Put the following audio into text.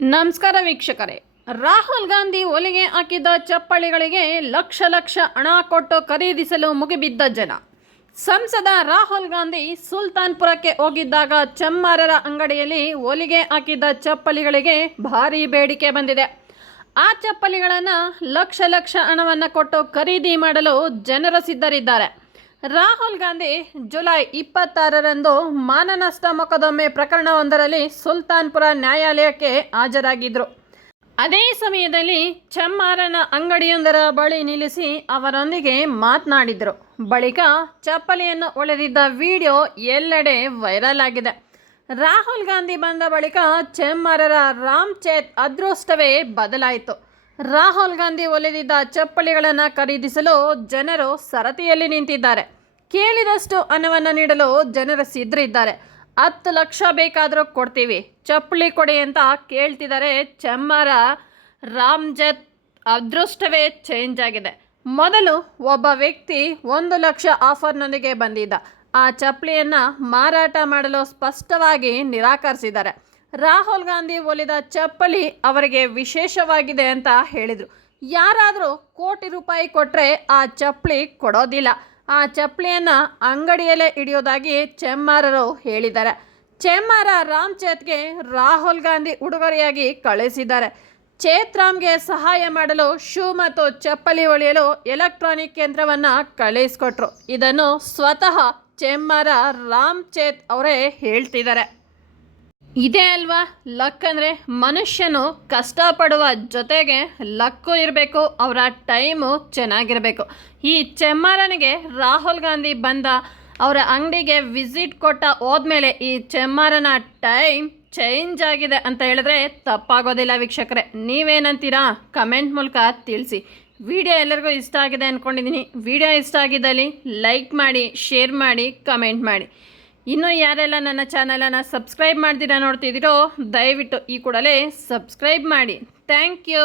ನಮಸ್ಕಾರ ವೀಕ್ಷಕರೇ. ರಾಹುಲ್ ಗಾಂಧಿ ಒಲಿಗೆ ಹಾಕಿದ ಚಪ್ಪಳಿಗಳಿಗೆ ಲಕ್ಷ ಲಕ್ಷ ಹಣ ಕೊಟ್ಟು ಖರೀದಿಸಲು ಮುಗಿಬಿದ್ದ ಜನ. ಸಂಸದ ರಾಹುಲ್ ಗಾಂಧಿ ಸುಲ್ತಾನ್ಪುರಕ್ಕೆ ಹೋಗಿದ್ದಾಗ ಚಮ್ಮಾರರ ಅಂಗಡಿಯಲ್ಲಿ ಒಲಿಗೆ ಹಾಕಿದ ಚಪ್ಪಲಿಗಳಿಗೆ ಭಾರಿ ಬೇಡಿಕೆ ಬಂದಿದೆ. ಆ ಚಪ್ಪಲಿಗಳನ್ನು ಲಕ್ಷ ಲಕ್ಷ ಹಣವನ್ನು ಕೊಟ್ಟು ಖರೀದಿ ಮಾಡಲು ಜನರು ಸಿದ್ಧರಿದ್ದಾರೆ. ರಾಹುಲ್ ಗಾಂಧಿ ಜುಲೈ ಇಪ್ಪತ್ತಾರರಂದು ಮಾನನಷ್ಟ ಮೊಕದ್ದಮೆ ಪ್ರಕರಣವೊಂದರಲ್ಲಿ ಸುಲ್ತಾನ್ಪುರ ನ್ಯಾಯಾಲಯಕ್ಕೆ ಹಾಜರಾಗಿದ್ದರು ಅದೇ ಸಮಯದಲ್ಲಿ ಚಮ್ಮಾರನ ಅಂಗಡಿಯೊಂದರ ಬಳಿ ನಿಲ್ಲಿಸಿ ಅವರೊಂದಿಗೆ ಮಾತನಾಡಿದರು. ಬಳಿಕ ಚಪ್ಪಲಿಯನ್ನು ಒಳೆದಿದ್ದ ವಿಡಿಯೋ ಎಲ್ಲೆಡೆ ವೈರಲ್ ಆಗಿದೆ. ರಾಹುಲ್ ಗಾಂಧಿ ಬಂದ ಬಳಿಕ ಚೆಮ್ಮಾರರ ರಾಮ್ ಚೇತ್ ಅದೃಷ್ಟವೇ ಬದಲಾಯಿತು. ರಾಹುಲ್ ಗಾಂಧಿ ಒಲಿದಿದ್ದ ಚಪ್ಪಲಿಗಳನ್ನು ಖರೀದಿಸಲು ಜನರು ಸರತಿಯಲ್ಲಿ ನಿಂತಿದ್ದಾರೆ. ಕೇಳಿದಷ್ಟು ಹಣವನ್ನು ನೀಡಲು ಜನರು ಸಿದ್ಧರಿದ್ದಾರೆ. ಹತ್ತು ಲಕ್ಷ ಬೇಕಾದರೂ ಕೊಡ್ತೀವಿ. ಚಪ್ಪಲಿ ಕೊಡಿ ಅಂತ ಕೇಳ್ತಿದ್ದಾರೆ. ಚಮ್ಮಾರ ರಾಮ್ಜತ್ ಅದೃಷ್ಟವೇ ಚೇಂಜ್ ಆಗಿದೆ. ಮೊದಲು ಒಬ್ಬ ವ್ಯಕ್ತಿ ಒಂದು ಲಕ್ಷ ಆಫರ್ನೊಂದಿಗೆ ಬಂದಿದ್ದ. ಆ ಚಪ್ಪಲಿಯನ್ನು ಮಾರಾಟ ಮಾಡಲು ಸ್ಪಷ್ಟವಾಗಿ ನಿರಾಕರಿಸಿದ್ದಾರೆ. ರಾಹುಲ್ ಗಾಂಧಿ ಒಲಿದ ಚಪ್ಪಲಿ ಅವರಿಗೆ ವಿಶೇಷವಾಗಿದೆ ಅಂತ ಹೇಳಿದರು. ಯಾರಾದರೂ ಕೋಟಿ ರೂಪಾಯಿ ಕೊಟ್ಟರೆ ಆ ಚಪ್ಪಲಿ ಕೊಡೋದಿಲ್ಲ. ಆ ಚಪ್ಪಲಿಯನ್ನು ಅಂಗಡಿಯಲ್ಲೇ ಹಿಡಿಯೋದಾಗಿ ಚೆಮ್ಮಾರರು ಹೇಳಿದ್ದಾರೆ. ಚೆಮ್ಮಾರ ರಾಮ್ ಚೇತ್ಗೆ ರಾಹುಲ್ ಗಾಂಧಿ ಉಡುಗೊರೆಯಾಗಿ ಕಳುಹಿಸಿದ್ದಾರೆ ಚೇತ್ರಾಮ್ಗೆ ಸಹಾಯ ಮಾಡಲು ಶೂ ಮತ್ತು ಚಪ್ಪಲಿ ಒಳೆಯಲು ಎಲೆಕ್ಟ್ರಾನಿಕ್ ಕೇಂದ್ರವನ್ನು ಕಳುಹಿಸಿಕೊಟ್ರು ಇದನ್ನು ಸ್ವತಃ ಚೆಮ್ಮಾರ ರಾಮ್ ಚೇತ್ ಅವರೇ ಹೇಳ್ತಿದ್ದಾರೆ. ಇದೇ ಅಲ್ವಾ? ಲಕ್ ಅಂದರೆ ಮನುಷ್ಯನು ಕಷ್ಟಪಡುವ ಜೊತೆಗೆ ಲಕ್ಕು ಇರಬೇಕು, ಅವರ ಟೈಮು ಚೆನ್ನಾಗಿರಬೇಕು. ಈ ಚೆಮ್ಮಾರನಿಗೆ ರಾಹುಲ್ ಗಾಂಧಿ ಬಂದ, ಅವರ ಅಂಗಡಿಗೆ ವಿಸಿಟ್ ಕೊಟ್ಟ ಹೋದ್ಮೇಲೆ ಈ ಚೆಮ್ಮಾರನ ಟೈಮ್ ಚೇಂಜ್ ಆಗಿದೆ ಅಂತ ಹೇಳಿದ್ರೆ ತಪ್ಪಾಗೋದಿಲ್ಲ ವೀಕ್ಷಕರೇ. ನೀವೇನಂತೀರಾ? ಕಮೆಂಟ್ ಮೂಲಕ ತಿಳಿಸಿ. ವಿಡಿಯೋ ಎಲ್ಲರಿಗೂ ಇಷ್ಟ ಆಗಿದೆ ಅಂದ್ಕೊಂಡಿದ್ದೀನಿ ವಿಡಿಯೋ ಇಷ್ಟ ಆಗಿದ್ದಲ್ಲಿ ಲೈಕ್ ಮಾಡಿ, ಶೇರ್ ಮಾಡಿ, ಕಮೆಂಟ್ ಮಾಡಿ. ಇನ್ನೂ ಯಾರೆಲ್ಲ ನನ್ನ ಚಾನಲನ್ನು ಸಬ್ಸ್ಕ್ರೈಬ್ ಮಾಡ್ತೀರಾ ನೋಡ್ತಿದ್ದೀರೋ ದಯವಿಟ್ಟು ಈ ಕೂಡಲೇ ಸಬ್ಸ್ಕ್ರೈಬ್ ಮಾಡಿ. Thank you.